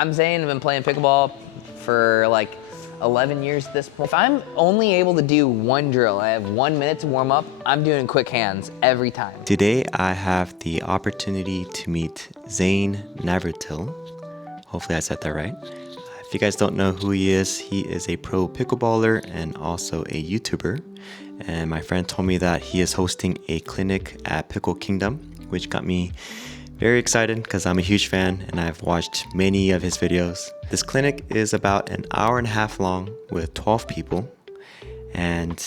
I'm Zane. I've been playing pickleball for like 11 years at this point. If I'm only able to do one drill, I have 1 minute to warm up, I'm doing quick hands every time. Today I have the opportunity to meet Zane Navratil. Hopefully I said that right. If you guys don't know who he is a pro pickleballer and also a YouTuber. And my friend told me that he is hosting a clinic at Pickle Kingdom, which got me very excited because I'm a huge fan and I've watched many of his videos. This clinic is about an hour and a half long with 12 people, and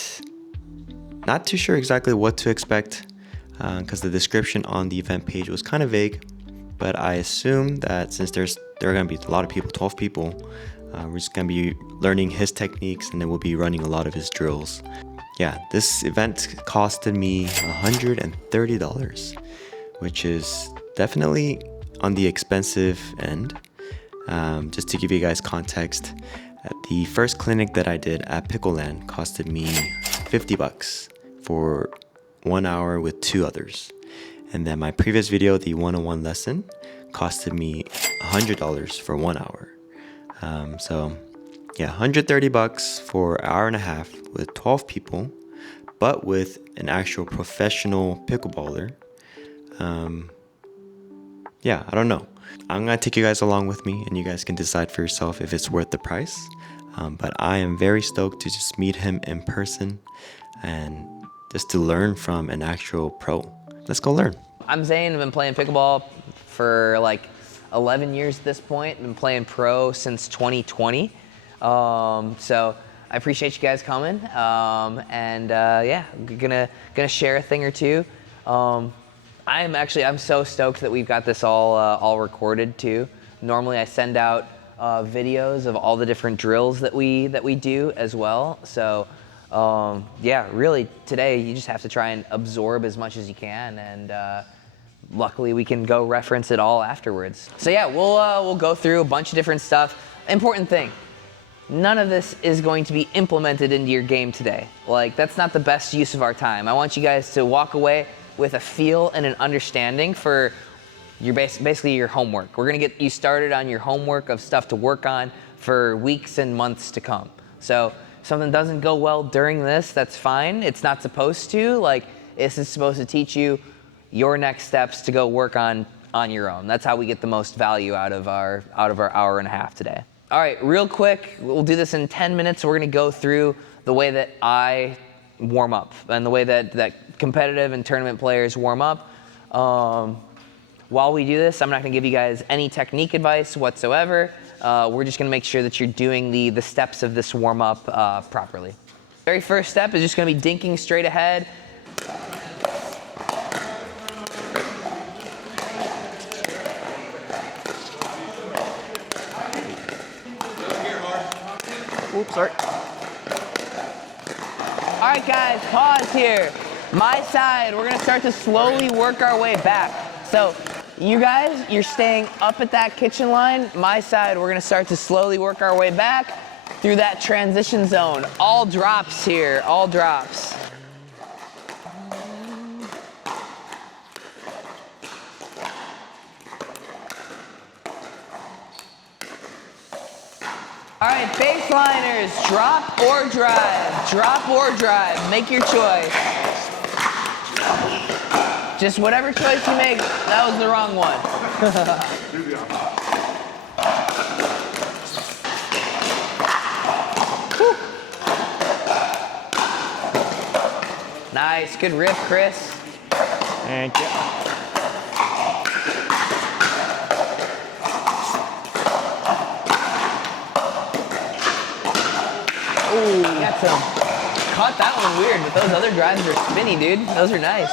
not too sure exactly what to expect because the description on the event page was kind of vague, but I assume that since there are going to be a lot of people, 12 people, we're just going to be learning his techniques and then we'll be running a lot of his drills. Yeah, this event costed me $130, which is definitely on the expensive end. Just to give you guys context, the first clinic that I did at Pickleland costed me $50 for 1 hour with 2 others. And then my previous video, the one-on-one lesson, costed me $100 for 1 hour. So yeah, $130 for an hour and a half with 12 people, but with an actual professional pickleballer. Yeah, I don't know. I'm gonna take you guys along with me and you guys can decide for yourself if it's worth the price. But I am very stoked to just meet him in person and just to learn from an actual pro. Let's go learn. I'm Zane. I've been playing pickleball for like 11 years at this point. I've been playing pro since 2020. So I appreciate you guys coming. Yeah, I'm gonna share a thing or two. I'm so stoked that we've got this all recorded too. Normally I send out videos of all the different drills that we do as well. So yeah, really today you just have to try and absorb as much as you can, and luckily we can go reference it all afterwards. So yeah, we'll go through a bunch of different stuff. Important thing, none of this is going to be implemented into your game today. Like, that's not the best use of our time. I want you guys to walk away with a feel and an understanding for your basically your homework. We're gonna get you started on your homework of stuff to work on for weeks and months to come. So if something doesn't go well during this, that's fine. It's not supposed to. Like, this is supposed to teach you your next steps to go work on your own. That's how we get the most value out of our hour and a half today. All right, real quick, we'll do this in 10 minutes. We're gonna go through the way that I warm up and the way that competitive and tournament players warm up. While we do this, I'm not gonna give you guys any technique advice whatsoever. We're just gonna make sure that you're doing the steps of this warm up properly. Very first step is just gonna be dinking straight ahead. Oops, sorry. All right, guys, pause here. My side, we're gonna start to slowly work our way back. So you guys, you're staying up at that kitchen line. My side, we're gonna start to slowly work our way back through that transition zone. All drops here, all drops. All right, baseliners, drop or drive. Drop or drive, make your choice. Just whatever choice you make, that was the wrong one. Nice, good rip, Chris. Thank you. Ooh, you got some. Caught that one weird, but those other drives are spinny, dude. Those are nice.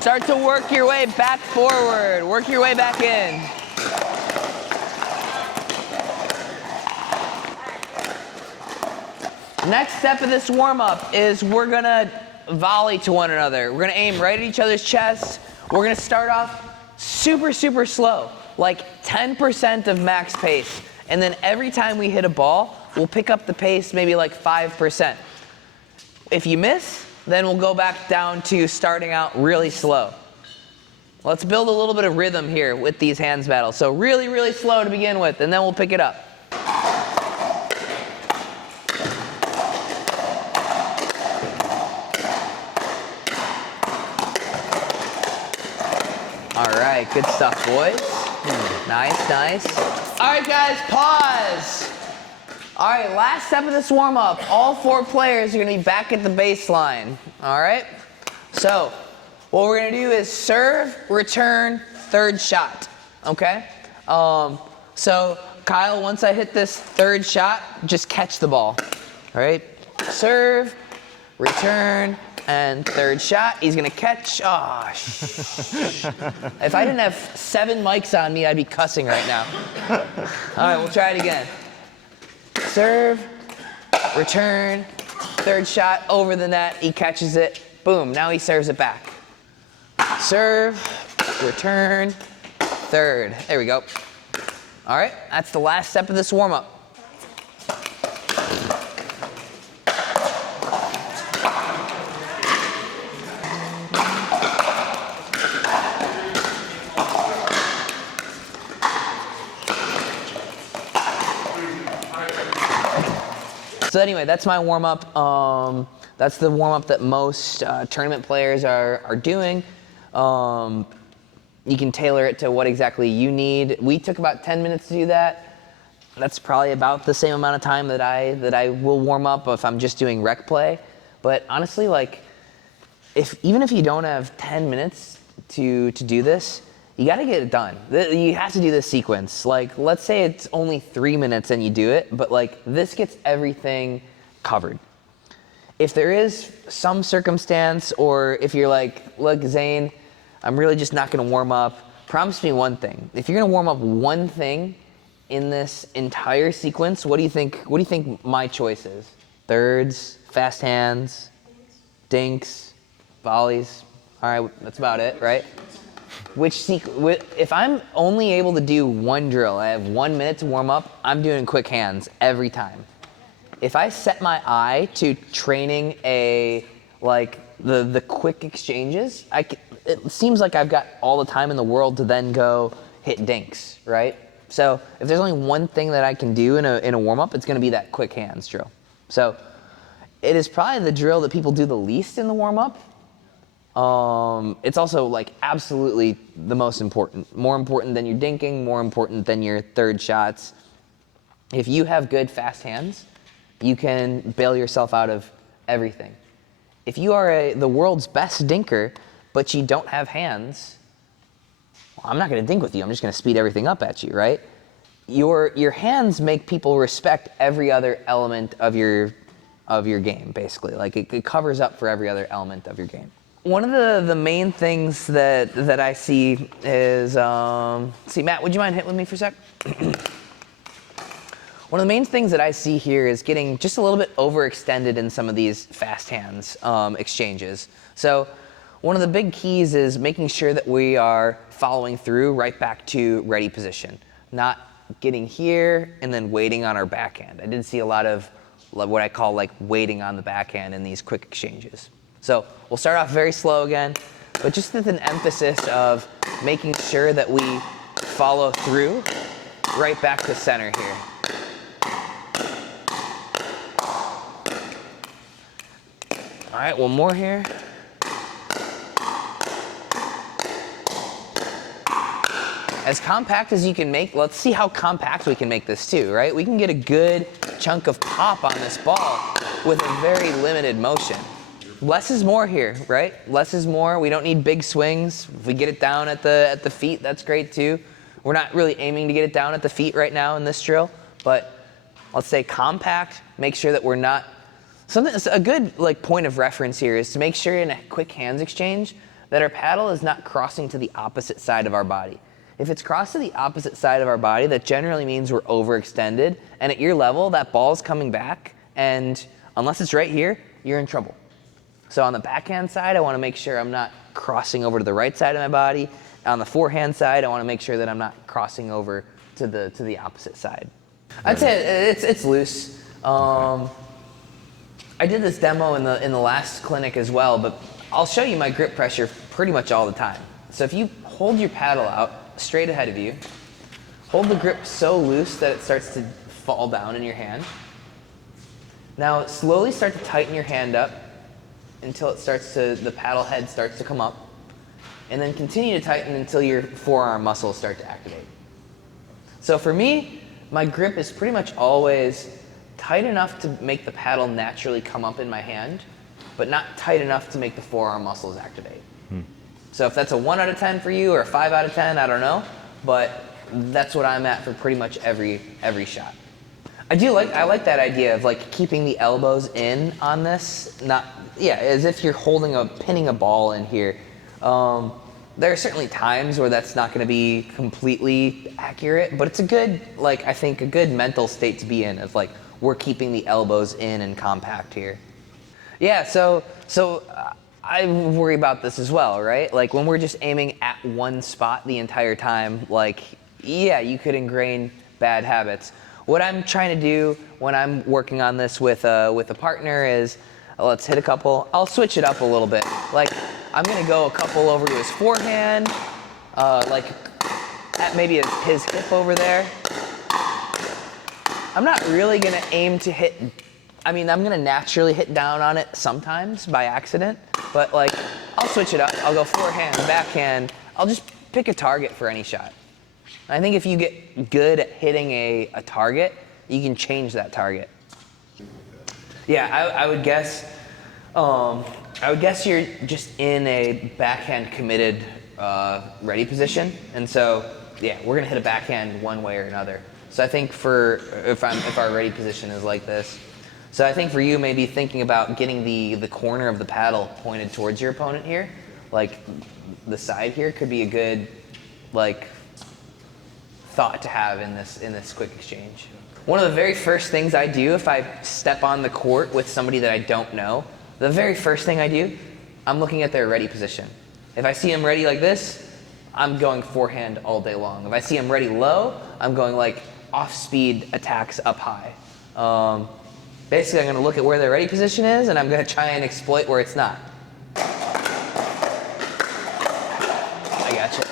Start to work your way back forward. Work your way back in. Next step of this warm-up is we're gonna volley to one another. We're gonna aim right at each other's chests. We're gonna start off super, super slow, like 10% of max pace. And then every time we hit a ball, we'll pick up the pace maybe like 5%. If you miss, then we'll go back down to starting out really slow. let's build a little bit of rhythm here with these hands battles. So really, really slow to begin with, and then we'll pick it up. All right, good stuff, boys. Nice, nice. All right, guys, pause. All right, last step of this warm-up. All 4 players are gonna be back at the baseline, all right? So, what we're gonna do is serve, return, third shot, okay? So, Kyle, once I hit this third shot, just catch the ball, all right? Serve, return, and third shot. He's gonna catch. Oh, if I didn't have 7 mics on me, I'd be cussing right now. All right, we'll try it again. Serve, return, third shot over the net. He catches it. Boom, now he serves it back. Serve, return, third. There we go. All right, that's the last step of this warm-up. So anyway, that's my warm-up. That's the warm-up that most tournament players are doing. You can tailor it to what exactly you need. We took about 10 minutes to do that. That's probably about the same amount of time that I will warm up if I'm just doing rec play. But honestly, like, even if you don't have 10 minutes to do this, you got to get it done. You have to do this sequence. Like, let's say it's only 3 minutes and you do it, but like this gets everything covered. If there is some circumstance, or if you're like, look, Zane, I'm really just not going to warm up, promise me one thing. If you're going to warm up one thing in this entire sequence, what do you think my choice is? Thirds, fast hands, dinks, volleys. All right, that's about it, right? If I'm only able to do one drill, I have 1 minute to warm up, I'm doing quick hands every time. If I set my eye to training the quick exchanges, it seems like I've got all the time in the world to then go hit dinks, right? So if there's only one thing that I can do in a warm-up, it's gonna be that quick hands drill. So it is probably the drill that people do the least in the warm-up. It's also like absolutely the most important. More important than your dinking, more important than your third shots. If you have good fast hands, you can bail yourself out of everything. If you are the world's best dinker, but you don't have hands, well, I'm not gonna dink with you, I'm just gonna speed everything up at you, right? Your hands make people respect every other element of your game, basically. Like it covers up for every other element of your game. One of the main things that I see is, see, Matt, would you mind hitting with me for a sec? One of the main things that I see here is getting just a little bit overextended in some of these fast hands exchanges. So one of the big keys is making sure that we are following through right back to ready position, not getting here and then waiting on our backhand. I did see a lot of what I call like waiting on the backhand in these quick exchanges. So we'll start off very slow again, but just with an emphasis of making sure that we follow through right back to center here. All right, one more here. As compact as you can make, let's see how compact we can make this too, right? We can get a good chunk of pop on this ball with a very limited motion. Less is more here, right? Less is more. We don't need big swings. If we get it down at the feet, that's great too. We're not really aiming to get it down at the feet right now in this drill, but let's say compact, make sure that we're not, a good like point of reference here is to make sure in a quick hands exchange that our paddle is not crossing to the opposite side of our body. If it's crossed to the opposite side of our body, that generally means we're overextended, and at your level, that ball's coming back, and unless it's right here, you're in trouble. So on the backhand side, I want to make sure I'm not crossing over to the right side of my body. On the forehand side, I want to make sure that I'm not crossing over to the opposite side. I'd say it's loose. I did this demo in the last clinic as well, but I'll show you my grip pressure pretty much all the time. So if you hold your paddle out straight ahead of you, hold the grip so loose that it starts to fall down in your hand. Now slowly start to tighten your hand up until the paddle head starts to come up. And then continue to tighten until your forearm muscles start to activate. So for me, my grip is pretty much always tight enough to make the paddle naturally come up in my hand, but not tight enough to make the forearm muscles activate. So if that's a 1 out of 10 for you or a 5 out of 10, I don't know, but that's what I'm at for pretty much every shot. I like that idea of like keeping the elbows in on this, as if you're pinning a ball in here. There are certainly times where that's not going to be completely accurate, but it's a good, I think a good mental state to be in of like, we're keeping the elbows in and compact here. Yeah, so I worry about this as well, right? Like when we're just aiming at one spot the entire time, you could ingrain bad habits. What I'm trying to do when I'm working on this with a partner is, let's hit a couple. I'll switch it up a little bit. I'm gonna go a couple over to his forehand, at maybe his hip over there. I'm not really gonna aim to hit, I'm gonna naturally hit down on it sometimes by accident, but I'll switch it up. I'll go forehand, backhand. I'll just pick a target for any shot. I think if you get good at hitting a target, you can change that target. Yeah, I would guess you're just in a backhand committed ready position, and so yeah, we're gonna hit a backhand one way or another. So I think if our ready position is like this, so I think for you maybe thinking about getting the corner of the paddle pointed towards your opponent here, like the side here, could be a good thought to have in this quick exchange. One of the very first things I do if I step on the court with somebody that I don't know, the very first thing I do, I'm looking at their ready position. If I see them ready like this, I'm going forehand all day long. If I see them ready low, I'm going off-speed attacks up high. Basically, I'm going to look at where their ready position is, and I'm going to try and exploit where it's not. I gotcha.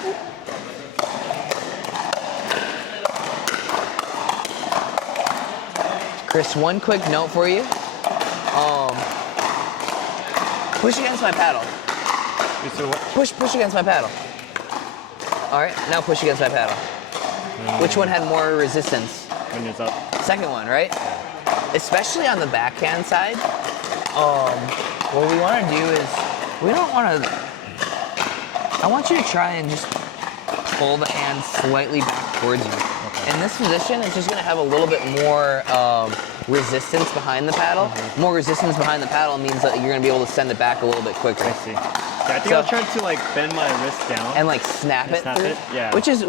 Chris, one quick note for you. Push against my paddle. Push against my paddle. All right, now push against my paddle. Which one had more resistance? When it's up. Second one, right? Especially on the backhand side. What we want to do is, I want you to try and just pull the hand slightly back towards you. Okay. In this position, it's just going to have a little bit more resistance behind the paddle. Mm-hmm. More resistance behind the paddle means that you're going to be able to send it back a little bit quicker. I see. Yeah, I think I'll try to bend my wrist down. And snap it through. Yeah. Which is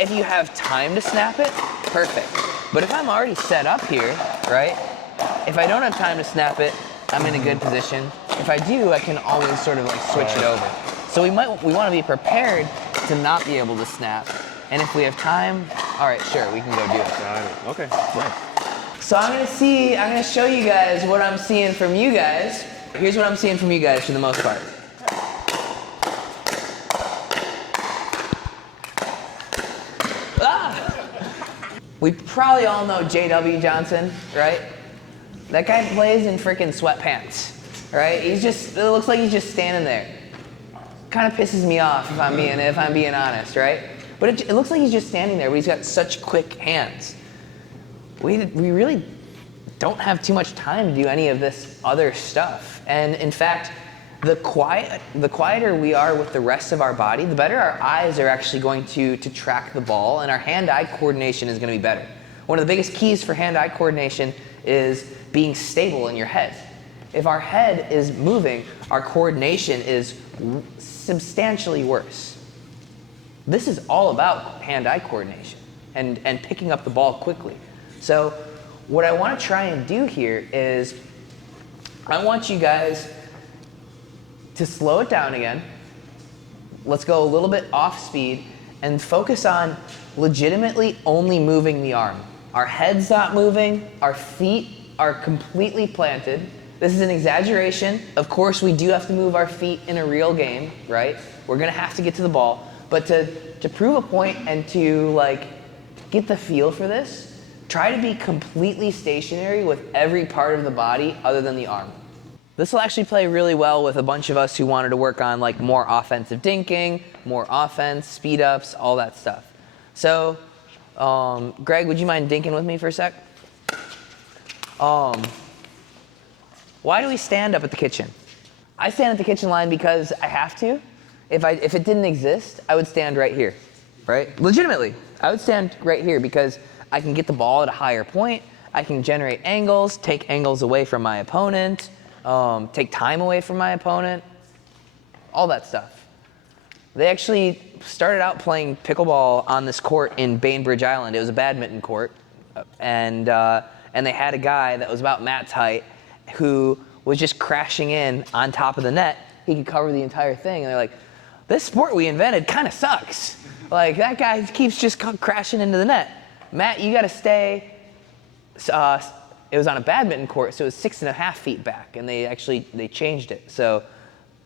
if you have time to snap it, perfect. But if I'm already set up here, right? If I don't have time to snap it, I'm in a good position. If I do, I can always sort of switch it over. So we want to be prepared to not be able to snap. And if we have time, all right, sure, we can go do it. Got it. Okay, nice. So I'm gonna show you guys what I'm seeing from you guys. Here's what I'm seeing from you guys for the most part. We probably all know J.W. Johnson, right? That guy plays in freaking sweatpants, right? It looks like he's just standing there. Kind of pisses me off if I'm being honest, right? But it looks like he's just standing there, but he's got such quick hands. We really don't have too much time to do any of this other stuff. And in fact, the quieter we are with the rest of our body, the better our eyes are actually going to track the ball, and our hand-eye coordination is going to be better. One of the biggest keys for hand-eye coordination is being stable in your head. If our head is moving, our coordination is substantially worse. This is all about hand-eye coordination and picking up the ball quickly. So what I want to try and do here is I want you guys to slow it down again. Let's go a little bit off speed and focus on legitimately only moving the arm. Our head's not moving, our feet are completely planted. This is an exaggeration. Of course, we do have to move our feet in a real game, right? We're gonna have to get to the ball, but to prove a point and to like get the feel for this, try to be completely stationary with every part of the body other than the arm. This will actually play really well with a bunch of us who wanted to work on like more offensive dinking, more offense, speed ups, all that stuff. So, Greg, would you mind dinking with me for a sec? Why do we stand up at the kitchen? I stand at the kitchen line because I have to. If it didn't exist, I would stand right here, right? Legitimately, I would stand right here because I can get the ball at a higher point. I can generate angles, take angles away from my opponent, take time away from my opponent, all that stuff. They actually started out playing pickleball on this court in Bainbridge Island. It was a badminton court, and they had a guy that was about Matt's height who was just crashing in on top of the net. He could cover the entire thing, and they're like, this sport we invented kind of sucks. Like, that guy keeps just crashing into the net. Matt, you gotta stay, it was on a badminton court, so it was 6.5 feet back, and they changed it. So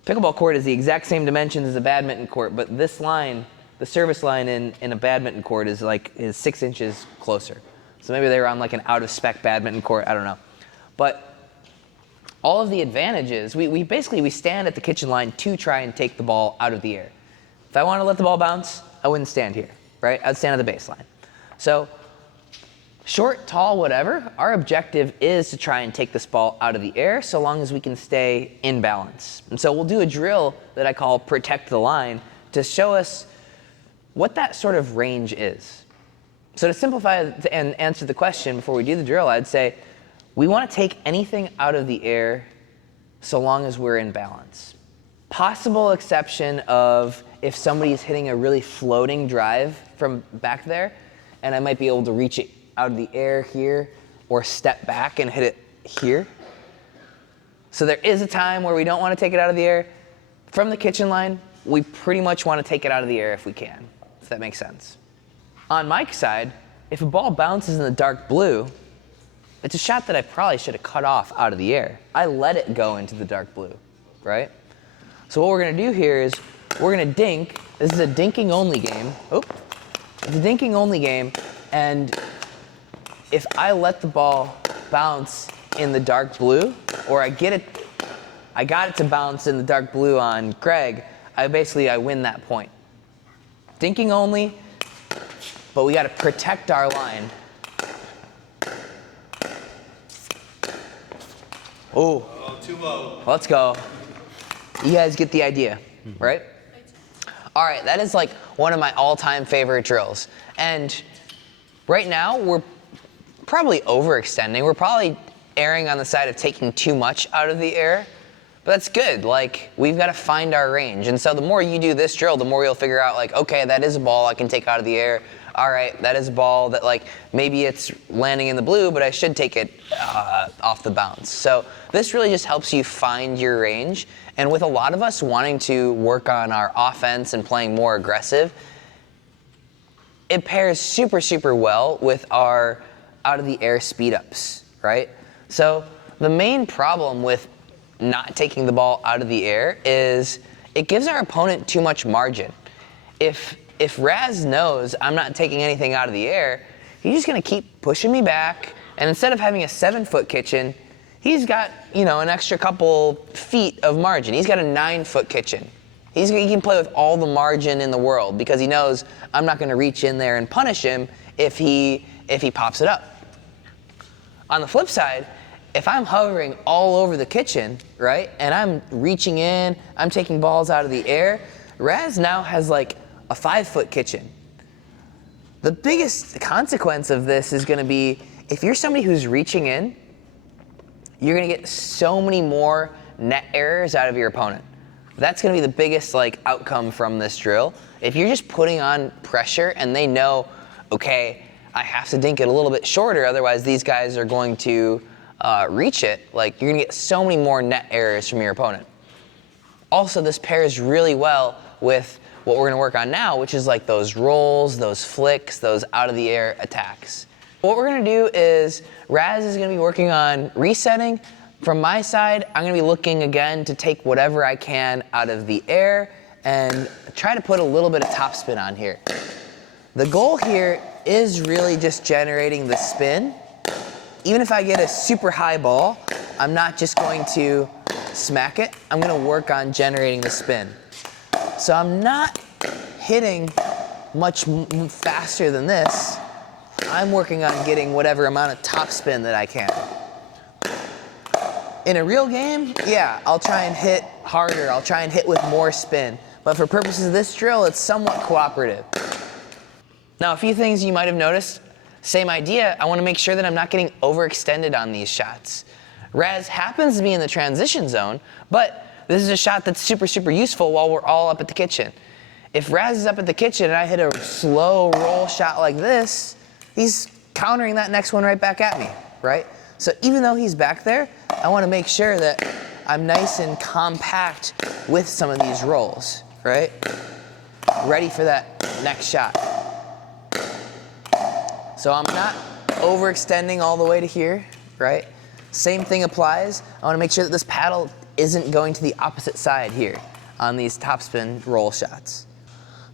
pickleball court is the exact same dimensions as a badminton court, but this line, the service line in a badminton court is 6 inches closer. So maybe they were on like an out of spec badminton court, I don't know. But all of the advantages, we stand at the kitchen line to try and take the ball out of the air. If I want to let the ball bounce, I wouldn't stand here, right? I'd stand at the baseline. So short, tall, whatever, our objective is to try and take this ball out of the air so long as we can stay in balance. And so we'll do a drill that I call protect the line to show us what that sort of range is. So to simplify and answer the question before we do the drill, I'd say we want to take anything out of the air so long as we're in balance. Possible exception of if somebody's hitting a really floating drive from back there, and I might be able to reach it out of the air here or step back and hit it here. So there is a time where we don't want to take it out of the air. From the kitchen line, we pretty much want to take it out of the air if we can, if that makes sense. On Mike's side, if a ball bounces in the dark blue, it's a shot that I probably should have cut off out of the air. I let it go into the dark blue, right? So what we're gonna do here is we're gonna dink. This is a dinking only game. It's a dinking only game, and if I let the ball bounce in the dark blue, or I got it to bounce in the dark blue on Greg, I win that point. Dinking only, but we gotta protect our line. Oh, 2-0. Let's go. You guys get the idea, right? All right, that is like one of my all-time favorite drills. And right now, we're probably overextending. We're probably erring on the side of taking too much out of the air. But that's good. Like, we've got to find our range. And so the more you do this drill, the more you'll figure out, like, okay, that is a ball I can take out of the air. All right, that is a ball that, like, maybe it's landing in the blue, but I should take it off the bounce. So this really just helps you find your range. And with a lot of us wanting to work on our offense and playing more aggressive, it pairs super, super well with our out-of-the-air speed-ups, right? So the main problem with not taking the ball out of the air is it gives our opponent too much margin. If Raz knows I'm not taking anything out of the air, he's just gonna keep pushing me back, and instead of having a 7-foot kitchen, he's got, an extra couple feet of margin. He's got a 9-foot kitchen. He can play with all the margin in the world because he knows I'm not gonna reach in there and punish him if he pops it up. On the flip side, if I'm hovering all over the kitchen, right, and I'm reaching in, I'm taking balls out of the air, Raz now has like a 5-foot kitchen. The biggest consequence of this is gonna be, if you're somebody who's reaching in, you're gonna get so many more net errors out of your opponent. That's gonna be the biggest outcome from this drill. If you're just putting on pressure and they know, okay, I have to dink it a little bit shorter, otherwise these guys are going to reach it, you're gonna get so many more net errors from your opponent. Also, this pairs really well with what we're gonna work on now, which is those rolls, those flicks, those out of the air attacks. What we're gonna do is, Raz is gonna be working on resetting. From my side, I'm gonna be looking again to take whatever I can out of the air and try to put a little bit of topspin on here. The goal here is really just generating the spin. Even if I get a super high ball, I'm not just going to smack it. I'm going to work on generating the spin. So I'm not hitting much faster than this. I'm working on getting whatever amount of topspin that I can. In a real game, yeah, I'll try and hit harder. I'll try and hit with more spin. But for purposes of this drill, it's somewhat cooperative. Now, a few things you might have noticed. Same idea. I want to make sure that I'm not getting overextended on these shots. Raz happens to be in the transition zone, but this is a shot that's super, super useful while we're all up at the kitchen. If Raz is up at the kitchen and I hit a slow roll shot like this, he's countering that next one right back at me, right? So even though he's back there, I want to make sure that I'm nice and compact with some of these rolls, right? Ready for that next shot. So I'm not overextending all the way to here, right? Same thing applies. I want to make sure that this paddle isn't going to the opposite side here on these topspin roll shots.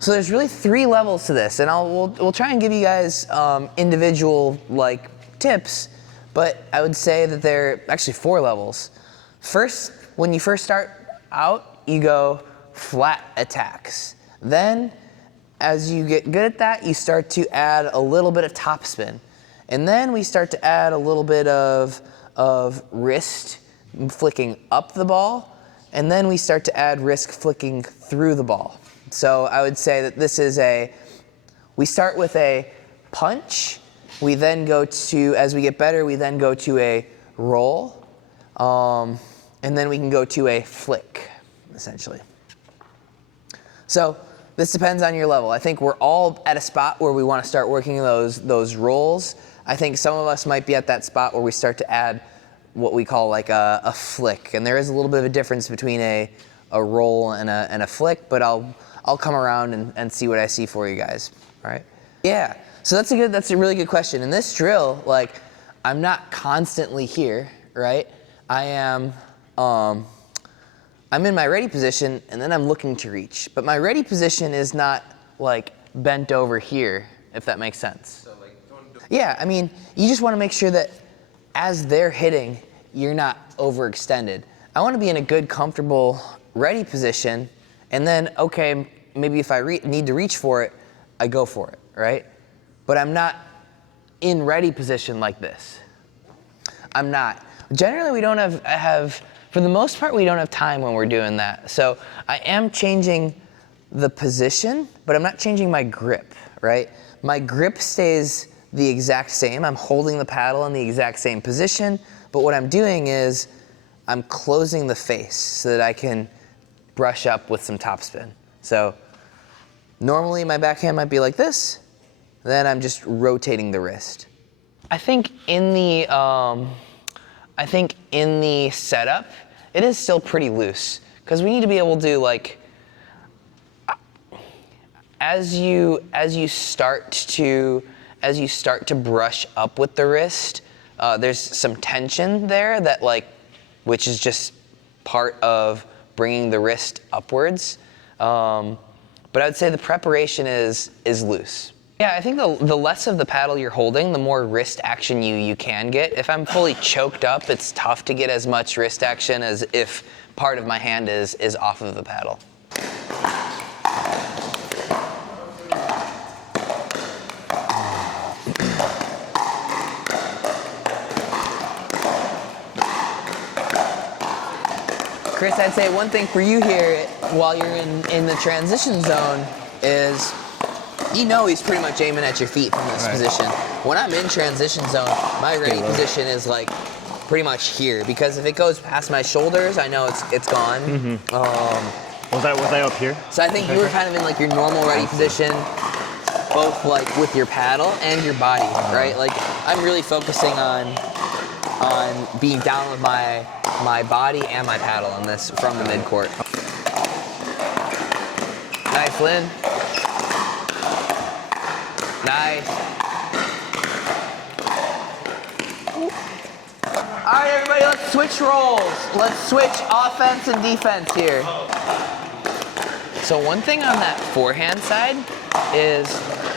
So there's really 3 levels to this, and we'll try and give you guys individual tips, but I would say that there are actually 4 levels. First, when you first start out, you go flat attacks. Then, as you get good at that, you start to add a little bit of topspin. And then we start to add a little bit of wrist flicking up the ball, and then we start to add wrist flicking through the ball. So I would say that this is we start with a punch, we then go to, as we get better, we then go to a roll, and then we can go to a flick, essentially. So this depends on your level. I think we're all at a spot where we want to start working those rolls. I think some of us might be at that spot where we start to add what we call a flick, and there is a little bit of a difference between a roll and a flick, but I'll come around and see what I see for you guys. All right? Yeah. So that's a really good question. In this drill, I'm not constantly here, right? I'm in my ready position, and then I'm looking to reach. But my ready position is not bent over here, if that makes sense. So yeah, I mean, you just want to make sure that as they're hitting, you're not overextended. I want to be in a good, comfortable, ready position, and then, okay, maybe if I need to reach for it, I go for it, right? But I'm not in ready position like this. I'm not. Generally, we don't have for the most part, we don't have time when we're doing that. So I am changing the position, but I'm not changing my grip, right? My grip stays the exact same. I'm holding the paddle in the exact same position, but what I'm doing is I'm closing the face so that I can brush up with some topspin. So normally my backhand might be like this, then I'm just rotating the wrist. I think in the setup, it is still pretty loose because we need to be able to as you start to brush up with the wrist, there's some tension there that which is just part of bringing the wrist upwards. But I would say the preparation is loose. Yeah, I think the less of the paddle you're holding, the more wrist action you can get. If I'm fully choked up, it's tough to get as much wrist action as if part of my hand is off of the paddle. Chris, I'd say one thing for you here while you're in the transition zone is he's pretty much aiming at your feet from this position. When I'm in transition zone, my ready position is pretty much here because if it goes past my shoulders, I know it's gone. Mm-hmm. Was I up here? So I think you were kind of in your normal ready position, both with your paddle and your body, right? I'm really focusing on being down with my body and my paddle in this from the midcourt. Nice, Lynn. Nice. All right, everybody, let's switch roles. Let's switch offense and defense here. So one thing on that forehand side is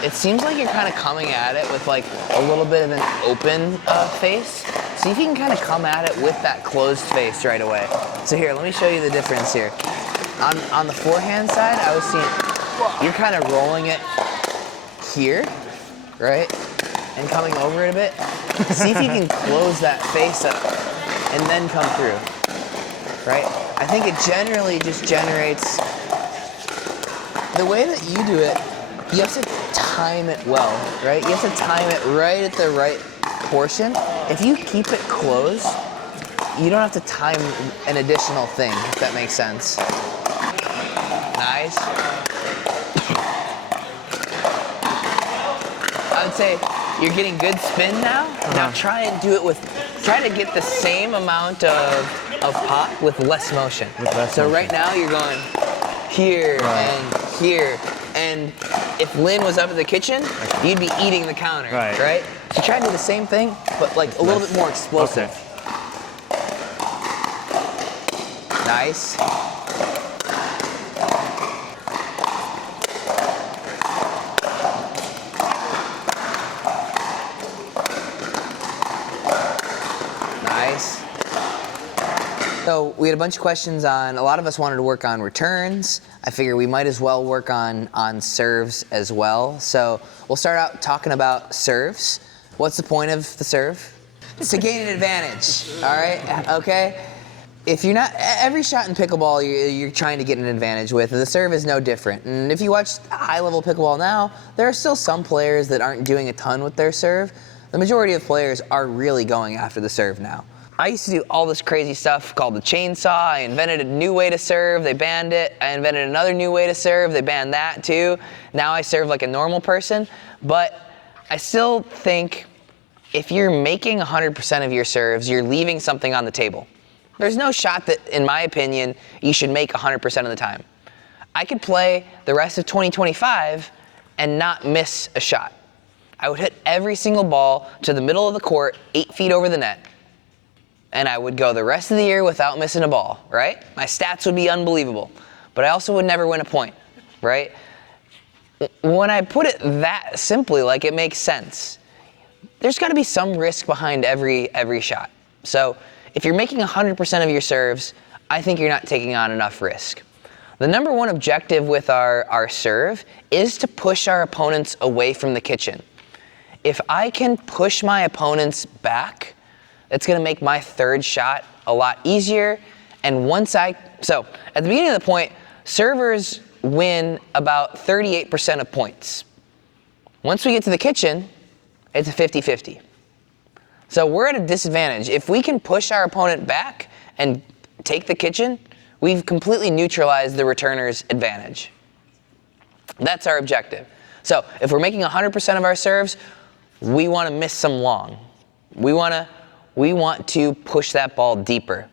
it seems like you're kind of coming at it with like a little bit of an open face. See if you can kind of come at it with that closed face right away. So here, let me show you the difference here. On the forehand side, I was seeing you're kind of rolling it here, right? And coming over it a bit. See if you can close that face up and then come through, right? I think it generally just generates, the way that you do it, you have to time it well, right? You have to time it right at the right portion. If you keep it closed, you don't have to time an additional thing, if that makes sense. Nice. I would say you're getting good spin now. Now try and do it try to get the same amount of pop with less motion. So right now you're going here and here. And if Lynn was up in the kitchen, you'd be eating the counter, right? So try to do the same thing, but like a little bit more explosive. Nice. Nice. So we had a bunch of questions on, a lot of us wanted to work on returns. I figure we might as well work on serves as well. So we'll start out talking about serves. What's the point of the serve? It's to gain an advantage, all right? Okay? If you're not, every shot in pickleball you're trying to get an advantage with, and the serve is no different. And if you watch high-level pickleball now, there are still some players that aren't doing a ton with their serve. The majority of players are really going after the serve now. I used to do all this crazy stuff called the chainsaw. I invented a new way to serve, they banned it. I invented another new way to serve, they banned that too. Now I serve like a normal person, but I still think if you're making 100% of your serves, you're leaving something on the table. There's no shot that, in my opinion, you should make 100% of the time. I could play the rest of 2025 and not miss a shot. I would hit every single ball to the middle of the court, 8 feet over the net, and I would go the rest of the year without missing a ball, right? My stats would be unbelievable, but I also would never win a point, right? When I put it that simply, like, it makes sense. There's got to be some risk behind every shot. So if you're making 100% of your serves, I think you're not taking on enough risk. The number one objective with our serve is to push our opponents away from the kitchen. If I can push my opponents back, it's going to make my third shot a lot easier. And so at the beginning of the point, servers win about 38% of points. Once we get to the kitchen, it's a 50-50. So we're at a disadvantage. If we can push our opponent back and take the kitchen, we've completely neutralized the returner's advantage. That's our objective. So if we're making 100% of our serves, we want to miss some long. We want to push that ball deeper.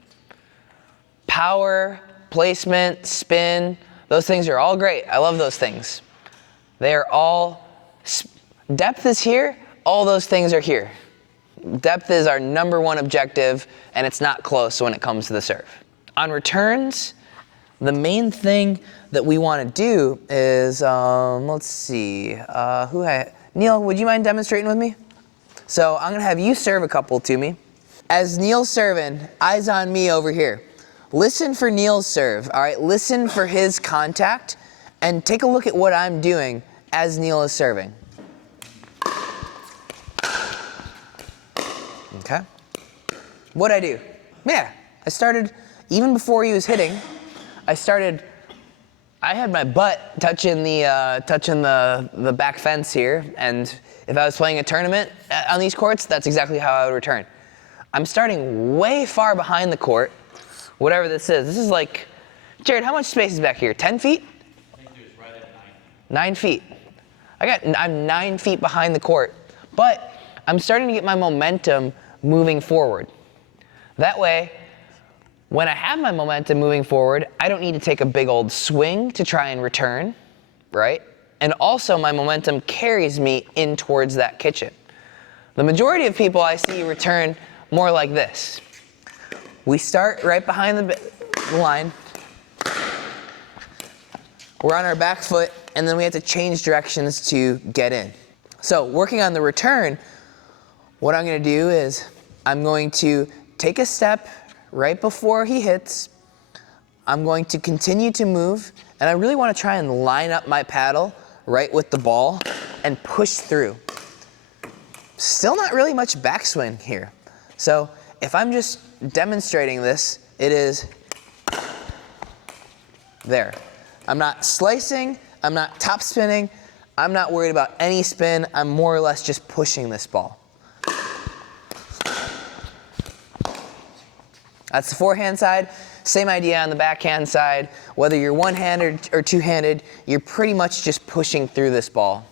Power, placement, spin, those things are all great. I love those things. They are all, depth is here, all those things are here. Depth is our number one objective, and it's not close when it comes to the serve. On returns, the main thing that we want to do is, let's see, Neil, would you mind demonstrating with me? So I'm going to have you serve a couple to me. As Neil's serving, eyes on me over here. Listen for Neil's serve, all right? Listen for his contact, and take a look at what I'm doing as Neil is serving. Okay. What'd I do? Yeah, I started, even before he was hitting, I had my butt touching the back fence here, and if I was playing a tournament on these courts, that's exactly how I would return. I'm starting way far behind the court, whatever this is. This is like, Jared, how much space is back here? 10 feet? I think it was right at 9 feet. I'm 9 feet behind the court, but I'm starting to get my momentum moving forward. That way, when I have my momentum moving forward, I don't need to take a big old swing to try and return, right? And also my momentum carries me in towards that kitchen. The majority of people I see return more like this. We start right behind the line. we're on our back foot, and then we have to change directions to get in. So working on the return, what I'm gonna do is I'm going to take a step right before he hits. I'm going to continue to move, and I really wanna try and line up my paddle right with the ball and push through. Still not really much backswing here. So if I'm just demonstrating this, it is there. I'm not slicing, I'm not top spinning, I'm not worried about any spin, I'm more or less just pushing this ball. That's the forehand side. Same idea on the backhand side. Whether you're one-handed or two-handed, you're pretty much just pushing through this ball.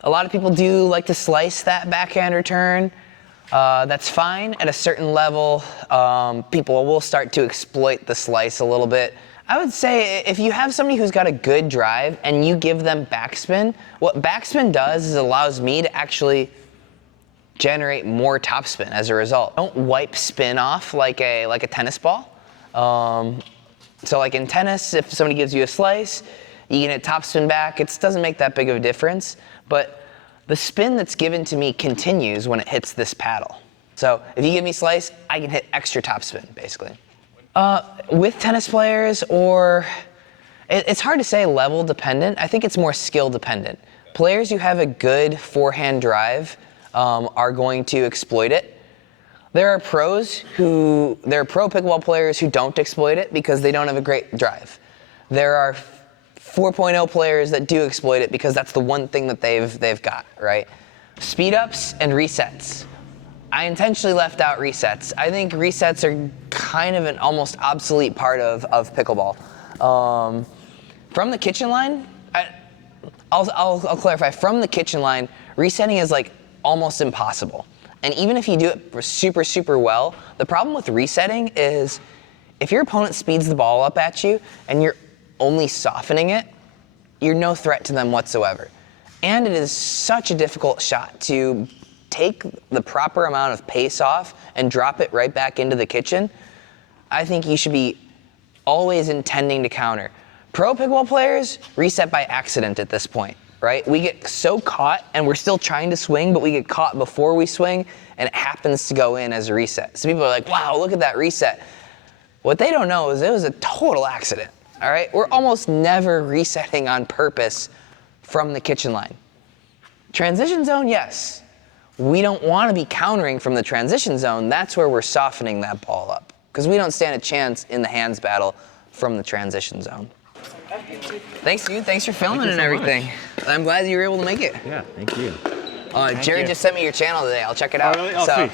A lot of people do like to slice that backhand return. That's fine. At a certain level, people will start to exploit the slice a little bit. I would say if you have somebody who's got a good drive and you give them backspin, what backspin does is it allows me to actually generate more topspin as a result. Don't wipe spin off like a tennis ball. So like in tennis, if somebody gives you a slice, you can hit topspin back. It doesn't make that big of a difference, but the spin that's given to me continues when it hits this paddle. So if you give me slice, I can hit extra topspin, basically. With tennis players, or it's hard to say level dependent. I think it's more skill dependent. Players who have a good forehand drive are going to exploit it. There are pro pickleball players who don't exploit it because they don't have a great drive. There are 4.0 players that do exploit it because that's the one thing that they've got, right? Speed ups and resets. I intentionally left out resets. I think resets are kind of an almost obsolete part of pickleball. From the kitchen line, I'll clarify. From the kitchen line, resetting is like almost impossible. And even if you do it super, super well, the problem with resetting is if your opponent speeds the ball up at you and you're only softening it, you're no threat to them whatsoever. And it is such a difficult shot to take the proper amount of pace off and drop it right back into the kitchen. I think you should be always intending to counter. Pro pickleball players reset by accident at this point, right? We get so caught and we're still trying to swing, but we get caught before we swing and it happens to go in as a reset. So people are like, wow, look at that reset. What they don't know is it was a total accident, all right? We're almost never resetting on purpose from the kitchen line. Transition zone, yes. We don't want to be countering from the transition zone. That's where we're softening that ball up because we don't stand a chance in the hands battle from the transition zone. Thanks, dude. Thanks for filming and everything. I'm glad you were able to make it. Yeah, thank you. Jerry just sent me your channel today. I'll check it out. Oh, really? Oh, so, sweet.